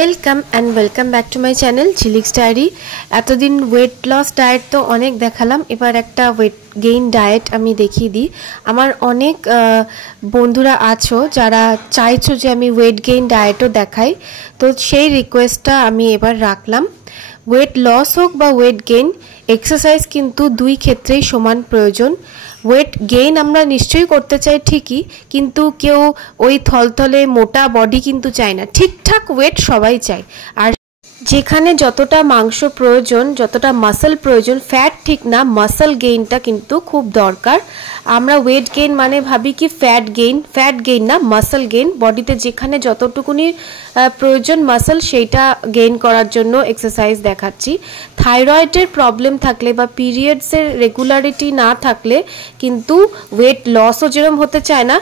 Welcome back to my channel Jhilik's diary. एतदिन weight loss diet तो अनेक देखालाम, एबार एक वेट गेइन डाएट आमी देखिए दी। आमार अनेक बंधुरा आछो जारा चाइछो जे आमी वेट गेइन डाएटो देखाई, तो सेई रिक्वेस्टटा आमी एबार राखलाम। वेट लस होक बा वेट गेइन एक्सारसाइज किन्तु दुई क्षेत्रेई समान प्रयोजन। वेट गेइन आमरा निश्चयই करते चाই ঠিকই, কিন্তু কেউ ওই থলথলে মোটা বডি কিন্তু চায় না, ঠিকঠাক ওয়েট সবাই চায়। আর যেখানে যতটা মাংস প্রয়োজন, যতটা মাসল প্রয়োজন, ফ্যাট ঠিক না, মাসল গেইনটা কিন্তু খুব দরকার। আমরা ওয়েট গেইন মানে ভাবি কি ফ্যাট গেইন না, মাসল গেইন। বডিতে যেখানে যতটুকুনি প্রয়োজন মাসল, সেইটা গেইন করার জন্য এক্সারসাইজ দেখাচ্ছি। থাইরয়েডের প্রবলেম থাকলে বা পিরিয়ডসের রেগুলারিটি না থাকলে কিন্তু ওয়েট লসও যেরকম হতে চায় না,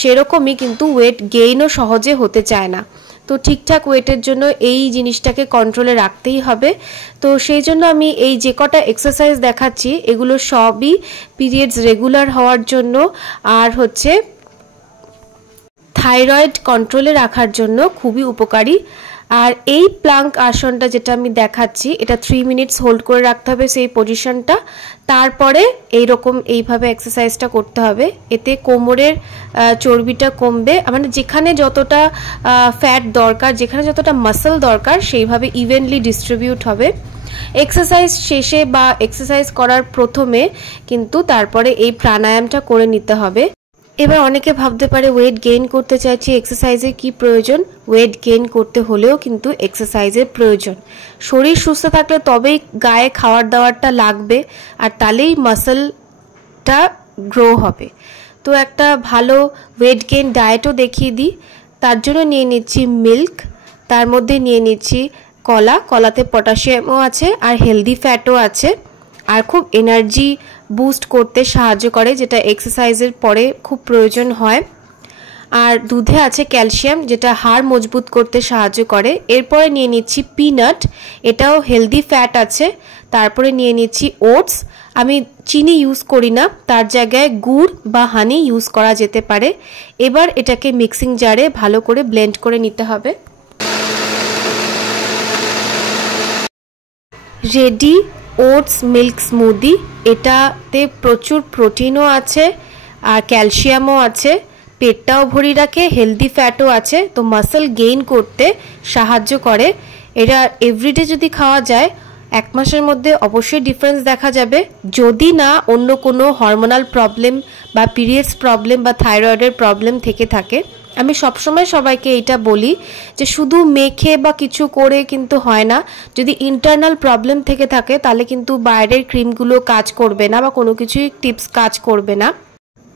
সেরকমই কিন্তু ওয়েট গেইনও সহজে হতে চায় না। তো ঠিকঠাক ওয়েটের জন্য এই জিনিসটাকে কন্ট্রোলে রাখতেই হবে। তো সেই জন্য আমি এই যে কটা এক্সারসাইজ দেখাচ্ছি এগুলো সবই পিরিয়ডস রেগুলার হওয়ার জন্য আর হচ্ছে থাইরয়েড কন্ট্রোলে রাখার জন্য খুবই উপকারী। আর এই প্লাঙ্ক আসনটা যেটা আমি দেখাচ্ছি, এটা 3 মিনিটস হোল্ড করে রাখতে হবে সেই পজিশনটা। তারপরে এইরকম এইভাবে এক্সারসাইজটা করতে হবে। এতে কোমরের চর্বিটা কমবে, মানে যেখানে যতটা ফ্যাট দরকার, যেখানে যতটা মাসল দরকার, সেইভাবে ইভেনলি ডিস্ট্রিবিউট হবে। এক্সারসাইজ শেষে বা এক্সারসাইজ করার প্রথমে কিন্তু তারপরে এই প্রাণায়ামটা করে নিতে হবে। এবার অনেকে ভাবতে পারে ওয়েট গেইন করতে চাইছি, এক্সারসাইজের কি প্রয়োজন? ওয়েট গেইন করতে হলেও কিন্তু এক্সারসাইজের প্রয়োজন। শরীর সুস্থ থাকলে তবেই গায়ে খাওয়ার দাওয়ারটা লাগবে, আর তাহলেই মাসলটা গ্রো হবে। তো একটা ভালো ওয়েট গেইন ডায়েটও দেখিয়ে দিই। তার জন্য নিয়ে নিচ্ছি মিল্ক, তার মধ্যে নিয়ে নিচ্ছি কলা। কলাতে পটাশিয়ামও আছে আর হেলদি ফ্যাটও আছে, আর খুব এনার্জি বুস্ট করতে সাহায্য করে, যেটা এক্সারসাইজের পরে খুব প্রয়োজন হয়। আর দুধে আছে ক্যালসিয়াম, যেটা হাড় মজবুত করতে সাহায্য করে। এরপরে নিয়ে নিচ্ছি পিনাট, এটাও হেলদি ফ্যাট আছে। তারপরে নিয়ে নিচ্ছি ওটস। আমি চিনি ইউজ করি না, তার জায়গায় গুড় বা হানি ইউজ করা যেতে পারে। এবার এটাকে মিক্সিং জারে ভালো করে ব্লেন্ড করে নিতে হবে। Ready oats milk smoothie. এটাতে প্রচুর প্রোটিনও আছে আর ক্যালসিয়ামও আছে, পেটটাও ভরি রাখে, হেলদি ফ্যাটও আছে, তো মাসল গেইন করতে সাহায্য করে। এটা এভরিডে যদি খাওয়া যায় 1 মাসের মধ্যে অবশ্যই ডিফারেন্স দেখা যাবে, যদি না অন্য কোনো হরমোনাল প্রবলেম বা পিরিয়ডস প্রবলেম বা থাইরয়েডের প্রবলেম থেকে থাকে। আমি সবসময় সবাইকে এটা বলি যে শুধু মেখে বা কিছু করে কিন্তু হয় না। যদি ইন্টারনাল প্রবলেম থেকে থাকে তাহলে কিন্তু বাইরের ক্রিমগুলো কাজ করবে না বা কোনো কিছুই টিপস কাজ করবে না।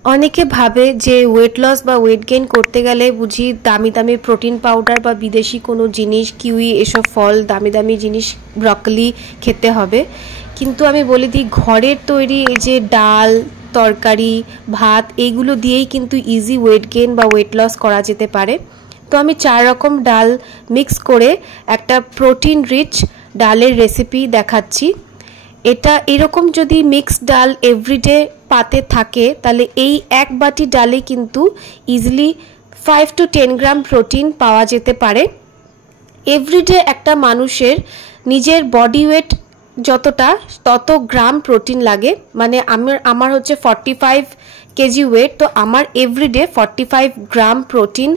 অনেকে ভাবে যে ওয়েট লস বা ওয়েট গেইন করতে গেলে বুঝি দামি দামি প্রোটিন পাউডার বা বিদেশি কোনো জিনিস, কিউই, এসব ফল, দামি দামি জিনিস, ব্রকলি খেতে হবে। কিন্তু আমি বলে দিই ঘরের তৈরি এই যে ডাল, তরকারি, ভাত, এইগুলো দিয়েই কিন্তু ইজি ওয়েট গেইন বা ওয়েট লস করা যেতে পারে। তো আমি 4 রকম ডাল মিক্স করে একটা প্রোটিন রিচ ডালের রেসিপি দেখাচ্ছি। এটা এরকম যদি মিক্স ডাল এভরিডে পাতে থাকে তাহলে এই 1 বাটি ডালে কিন্তু ইজিলি 5 to 10 গ্রাম প্রোটিন পাওয়া যেতে পারে। এভরিডে একটা মানুষের নিজের বডি ওয়েট যতটা তত গ্রাম প্রোটিন লাগে। মানে আমার হচ্ছে 45 কেজি ওয়েট, তো আমার এভরিডে 45 গ্রাম প্রোটিন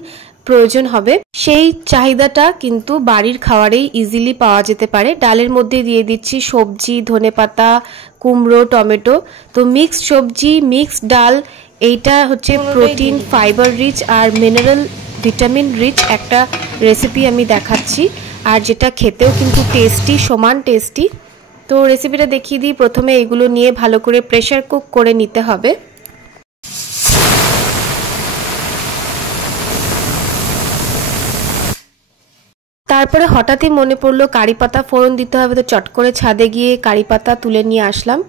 প্রয়োজন হবে। সেই চাহিদাটা কিন্তু বাড়ির খাবারেই ইজিলি পাওয়া যেতে পারে। ডালের মধ্যে দিয়ে দিচ্ছি সবজি, ধনেপাতা, কুমড়ো, টমেটো। তো মিক্সড সবজি, মিক্সড ডাল, এইটা হচ্ছে প্রোটিন, ফাইবার রিচ আর মিনারেল ভিটামিন রিচ একটা রেসিপি আমি দেখাচ্ছি, আর যেটা খেতেও কিন্তু টেস্টি, সমান টেস্টি। তো রেসিপিটা দেখিয়ে দিই। প্রথমে এগুলো নিয়ে ভালো করে প্রেসার কুক করে নিতে হবে। তারপরে হঠাৎই মনে পড়লো কারি পাতা ফোড়ন দিতে হবে, তো চট করে ছাদে গিয়ে কারি পাতা তুলে নিয়ে আসলাম।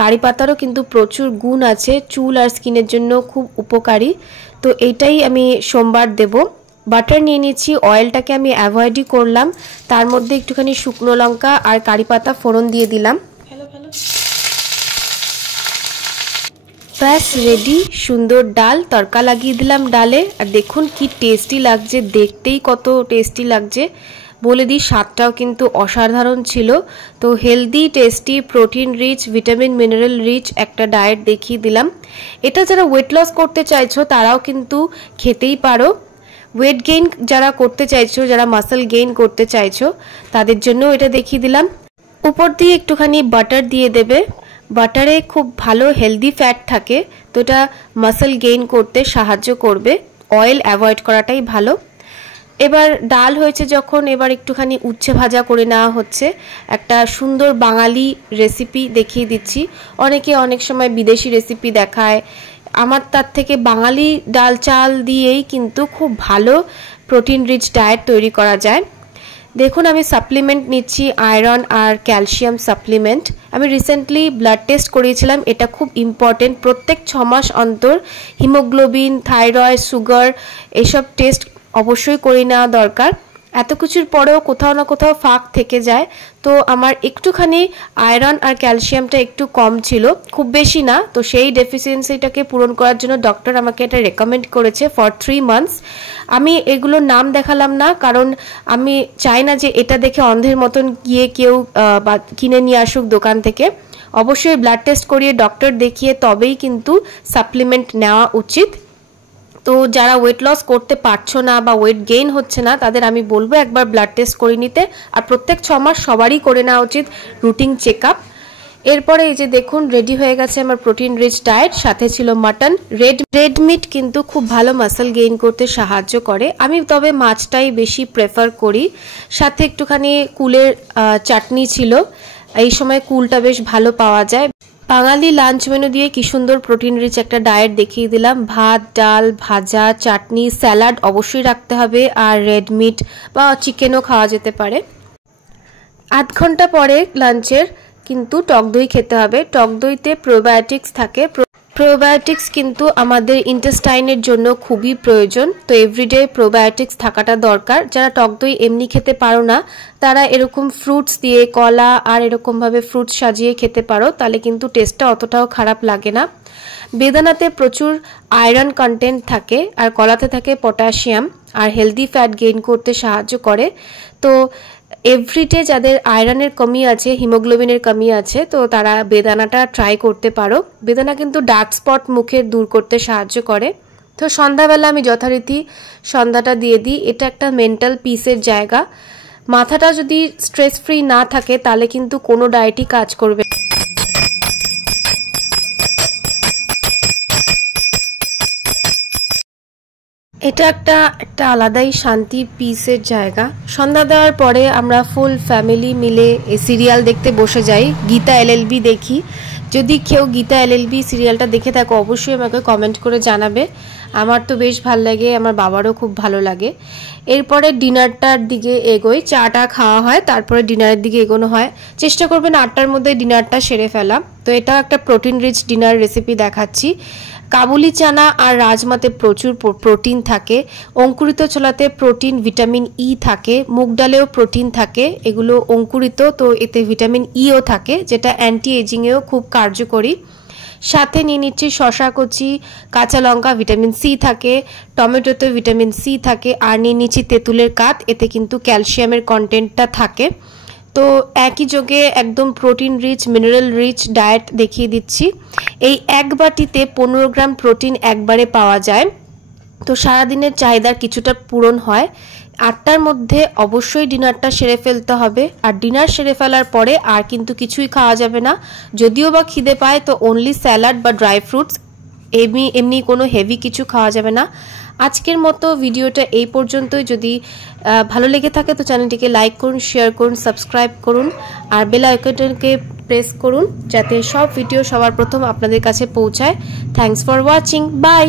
কারি পাতারও কিন্তু প্রচুর গুণ আছে, চুল আর স্কিনের জন্য খুব উপকারী। তো এইটাই আমি সোমবার দেব। বাটার নিয়ে নিচ্ছি, অয়েলটাকে আমি অ্যাভয়েডই করলাম। তার মধ্যে একটুখানি শুকনো লঙ্কা আর কারি পাতা ফোড়ন দিয়ে দিলাম। ব্যাস রেডি সুন্দর ডাল। তড়কা লাগিয়ে দিলাম ডালে, আর দেখুন কি টেস্টি লাগছে, দেখতেই কত টেস্টি লাগছে। বলে দিই স্বাদটাও কিন্তু অসাধারণ ছিল। তো healthy, tasty, protein rich, vitamin mineral rich diet ডায়েট দেখিয়ে দিলাম। এটা যারা ওয়েট লস করতে চাইছো তারাও কিন্তু খেতেই পারো। ওয়েট গেইন যারা করতে চাইছো, যারা মাসল গেইন করতে চাইছো তাদের জন্য এটা দেখিয়ে দিলাম। উপর দিয়ে একটুখানি বাটার দিয়ে দেবে। বাটারে খুব ভালো হেলদি ফ্যাট থাকে, তো এটা মাসল গেইন করতে সাহায্য করবে। অয়েল অ্যাভয়েড করাটাই ভালো। এবার ডাল হয়েছে যখন, এবার একটুখানি উচ্ছে ভাজা করে নেওয়া হচ্ছে। একটা সুন্দর বাঙালি রেসিপি দেখিয়ে দিচ্ছি। অনেকে অনেক সময় বিদেশি রেসিপি দেখায়, আমার তার থেকে বাঙালি ডাল চাল দিয়েই কিন্তু খুব ভালো প্রোটিন রিচ ডায়েট তৈরি করা যায়। দেখুন আমি সাপ্লিমেন্ট নিচ্ছি, আয়রন আর ক্যালসিয়াম সাপ্লিমেন্ট। আমি রিসেন্টলি ব্লাড টেস্ট করিয়েছিলাম, এটা খুব ইম্পর্টেন্ট। প্রত্যেক 6 মাস অন্তর হিমোগ্লোবিন, থাইরয়েড, সুগার এসব টেস্ট অবশ্যই করে নেওয়া দরকার। এত কিছুর পরেও কোথাও না কোথাও ফাঁক থেকে যায়। তো আমার একটুখানি আয়রন আর ক্যালসিয়ামটা একটু কম ছিল, খুব বেশি না। তো সেই ডেফিসিয়েন্সিটাকে পূরণ করার জন্য ডক্টর আমাকে এটা রেকমেন্ড করেছে ফর 3 মান্থস। আমি এগুলোর নাম দেখালাম না, কারণ আমি চাই না যে এটা দেখে অন্ধের মতন গিয়ে কেউ কিনে নিয়ে আসুক দোকান থেকে। অবশ্যই ব্লাড টেস্ট করিয়ে ডক্টর দেখিয়ে তবেই কিন্তু সাপ্লিমেন্ট নেওয়া উচিত। তো যারা ওয়েট লস করতে পারছো না বা ওয়েট গেইন হচ্ছে না তাদের আমি বলবো একবার ব্লাড টেস্ট করে নিতে। আর প্রত্যেক 6 মাস সবারই করে নেওয়া উচিত রুটিন চেক আপ। এরপরে এই যে দেখুন রেডি হয়ে গেছে আমার প্রোটিন রিচ ডায়েট। সাথে ছিল মাটন। রেড মিট কিন্তু খুব ভালো মাসল গেইন করতে সাহায্য করে। আমি তবে মাছটাই বেশি প্রেফার করি। সাথে একটুখানি কুলের চাটনি ছিল। এই সময় কুলটা বেশ ভালো পাওয়া যায়। বাঙালি লাঞ্চ মেনু দিয়ে কি সুন্দর প্রোটিন রিচ একটা ডায়েট দেখিয়ে দিলাম। ভাত, ডাল, ভাজা, চাটনি, স্যালাড অবশ্যই রাখতে হবে, আর রেড মিট বা চিকেনও খাওয়া যেতে পারে। আধ ঘন্টা পরে লাঞ্চের কিন্তু টক দই খেতে হবে। টক দইতে প্রোবায়োটিক্স থাকে। প্রোবায়োটিক্স কিন্তু আমাদের ইন্টেস্টাইনের জন্য খুবই প্রয়োজন। তো এভরিডে প্রোবায়োটিক্স থাকাটা দরকার। যারা টক দই এমনি খেতে পারো না তারা এরকম ফ্রুটস দিয়ে, কলা আর এরকমভাবে ফ্রুটস সাজিয়ে খেতে পারো, তাহলে কিন্তু টেস্টটা অতটাও খারাপ লাগে না। বেদানাতে প্রচুর আয়রন কন্টেন্ট থাকে, আর কলাতে থাকে পটাশিয়াম, আর হেলদি ফ্যাট গেইন করতে সাহায্য করে। তো এভরিডে যাদের আয়রনের কমি আছে, হিমোগ্লোবিনের কমি আছে, তো তারা বেদানাটা ট্রাই করতে পারো। বেদানা কিন্তু ডার্ক স্পট মুখের দূর করতে সাহায্য করে। তো সন্ধ্যাবেলা আমি যথারীতি সন্ধ্যাটা দিয়ে দিই। এটা একটা মেন্টাল পিসের জায়গা। মাথাটা যদি স্ট্রেস ফ্রি না থাকে তাহলে কিন্তু কোনো ডায়েটই কাজ করবে। এটা একটা আলাদাই শান্তি পিসের জায়গা। সন্ধ্যা দেওয়ার পরে আমরা ফুল ফ্যামিলি মিলে সিরিয়াল দেখতে বসে যাই। গীতা এলএলবি দেখি। যদি কেউ গীতা এলএলবি সিরিয়ালটা দেখে থাকো অবশ্যই আমাকে কমেন্ট করে জানাবে। আমার তো বেশ ভালো লাগে, আমার বাবারও খুব ভালো লাগে। এরপরে ডিনারটার দিকে এগোই। চাটা খাওয়া হয়, তারপরে ডিনারের দিকে এগোনো হয়। চেষ্টা করবেন 8টার মধ্যে ডিনারটা সেরে ফেলা। তো এটা একটা প্রোটিন রিচ ডিনার রেসিপি দেখাচ্ছি। কাবুলি চানা আর রাজমাতে প্রচুর প্রোটিন থাকে। অঙ্কুরিত ছোলাতে প্রোটিন, ভিটামিন ই থাকে। মুগ ডালেও প্রোটিন থাকে, এগুলো অঙ্কুরিত, তো এতে ভিটামিন ইও থাকে, যেটা অ্যান্টি এজিংয়েও খুব কার্যকরী। সাথে নিয়ে নিচ্ছি শশা কুচি, কাঁচা লঙ্কা, ভিটামিন সি থাকে। টমেটোতে ভিটামিন সি থাকে। আর নিয়ে নিচ্ছি তেঁতুলের কাত, এতে কিন্তু ক্যালসিয়ামের কন্টেন্টটা থাকে। তো একই যোগে একদম protein rich, mineral rich diet দেখিয়ে দিচ্ছি। এই এক বাটিতে 15 গ্রাম প্রোটিন একবারে পাওয়া যায়। তো সারাদিনের চাহিদার কিছুটা পূরণ হয়। 8টার মধ্যে অবশ্যই ডিনারটা সেরে ফেলতে হবে। আর ডিনার সেরে ফেলার পরে আর কিন্তু কিছুই খাওয়া যাবে না। যদিও বা খিদে পায় তো অনলি স্যালাড বা ড্রাই ফ্রুটস, এমনি কোনো হেভি কিছু খাওয়া যাবে না। আজকের মতো ভিডিওটা এই পর্যন্তই। যদি ভালো লেগে থাকে তো চ্যানেলটিকে লাইক করুন, শেয়ার করুন, সাবস্ক্রাইব করুন, আর বেল আইকনটাকে প্রেস করুন যাতে সব ভিডিও সবার প্রথম আপনাদের কাছে পৌঁছায়। Thanks for watching. বাই।